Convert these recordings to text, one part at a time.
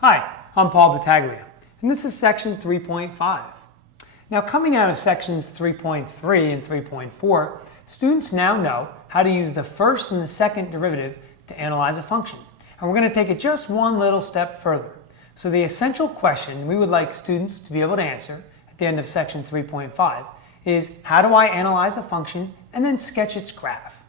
Hi, I'm Paul Battaglia, and this is section 3.5. Now, coming out of sections 3.3 and 3.4, students now know how to use the first and the second derivative to analyze a function. And we're going to take it just one little step further. So the essential question we would like students to be able to answer at the end of section 3.5 is, how do I analyze a function and then sketch its graph?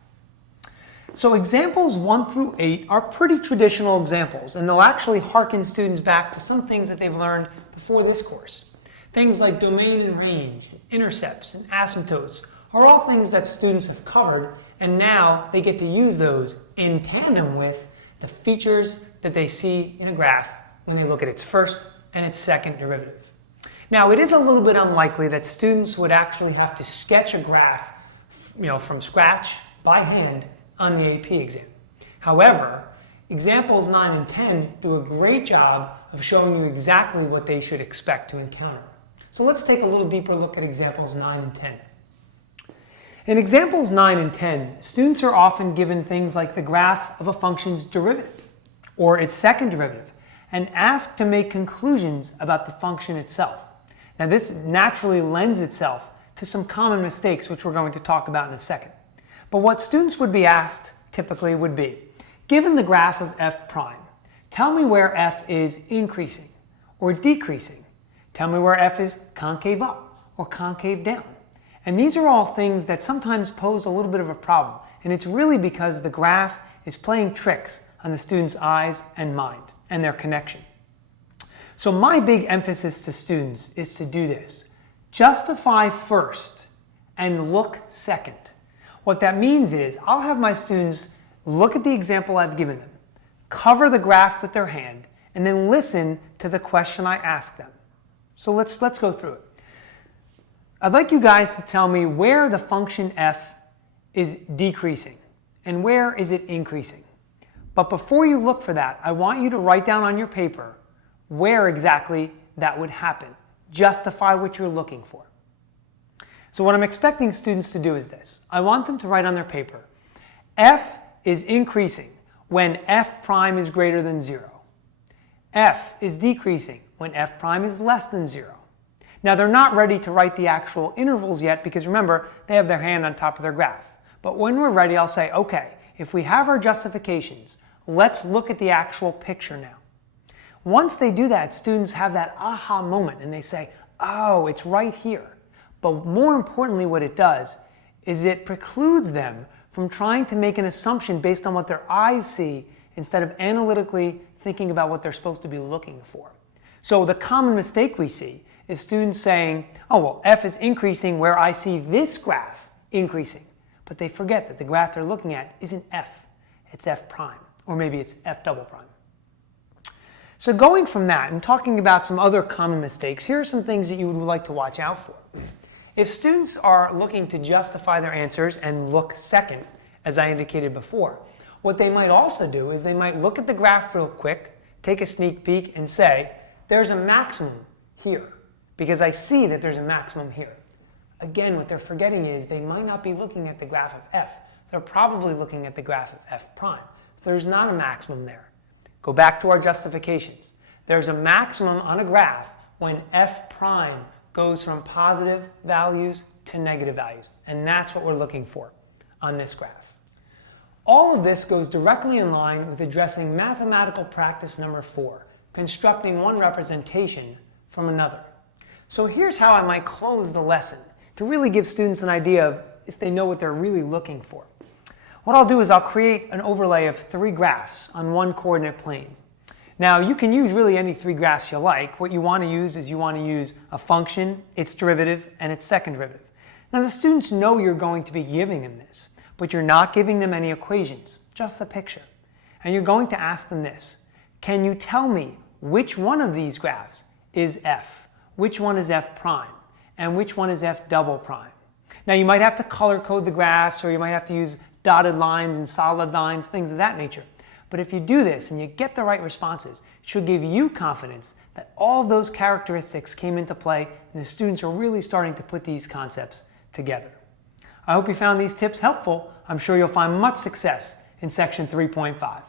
So examples 1 through 8 are pretty traditional examples, and they'll actually harken students back to some things that they've learned before this course. Things like domain and range, and intercepts, and asymptotes are all things that students have covered, and now they get to use those in tandem with the features that they see in a graph when they look at its first and its second derivative. Now, it is a little bit unlikely that students would actually have to sketch a graph from scratch by hand on the AP exam. However, examples 9 and 10 do a great job of showing you exactly what they should expect to encounter. So let's take a little deeper look at examples 9 and 10. In examples 9 and 10, students are often given things like the graph of a function's derivative or its second derivative and asked to make conclusions about the function itself. Now, this naturally lends itself to some common mistakes, which we're going to talk about in a second. But what students would be asked typically would be, given the graph of f prime, tell me where f is increasing or decreasing. Tell me where f is concave up or concave down. And these are all things that sometimes pose a little bit of a problem. And it's really because the graph is playing tricks on the student's eyes and mind and their connection. So my big emphasis to students is to do this. Justify first and look second. What that means is I'll have my students look at the example I've given them, cover the graph with their hand, and then listen to the question I ask them. So let's go through it. I'd like you guys to tell me where the function f is decreasing and where is it increasing. But before you look for that, I want you to write down on your paper where exactly that would happen. Justify what you're looking for. So what I'm expecting students to do is this. I want them to write on their paper, f is increasing when f prime is greater than 0. F is decreasing when f prime is less than 0. Now, they're not ready to write the actual intervals yet because remember, they have their hand on top of their graph. But when we're ready, I'll say, okay, if we have our justifications, let's look at the actual picture now. Once they do that, students have that aha moment and they say, oh, it's right here. But more importantly, what it does is it precludes them from trying to make an assumption based on what their eyes see instead of analytically thinking about what they're supposed to be looking for. So the common mistake we see is students saying, oh, well, f is increasing where I see this graph increasing. But they forget that the graph they're looking at isn't f, it's f prime, or maybe it's f double prime. So going from that and talking about some other common mistakes, here are some things that you would like to watch out for. If students are looking to justify their answers and look second, as I indicated before, what they might also do is they might look at the graph real quick, take a sneak peek, and say, there's a maximum here, because I see that there's a maximum here. Again, what they're forgetting is they might not be looking at the graph of f. They're probably looking at the graph of f prime. So there's not a maximum there. Go back to our justifications. There's a maximum on a graph when f prime goes from positive values to negative values. And that's what we're looking for on this graph. All of this goes directly in line with addressing mathematical practice number 4, constructing one representation from another. So here's how I might close the lesson to really give students an idea of if they know what they're really looking for. What I'll do is I'll create an overlay of 3 graphs on one coordinate plane. Now, you can use really any 3 graphs you like. What you want to use is you want to use a function, its derivative, and its second derivative. Now, the students know you're going to be giving them this, but you're not giving them any equations, just the picture. And you're going to ask them this. Can you tell me which one of these graphs is f, which one is f prime, and which one is f double prime? Now, you might have to color code the graphs, or you might have to use dotted lines and solid lines, things of that nature. But if you do this and you get the right responses, it should give you confidence that all of those characteristics came into play and the students are really starting to put these concepts together. I hope you found these tips helpful. I'm sure you'll find much success in section 3.5.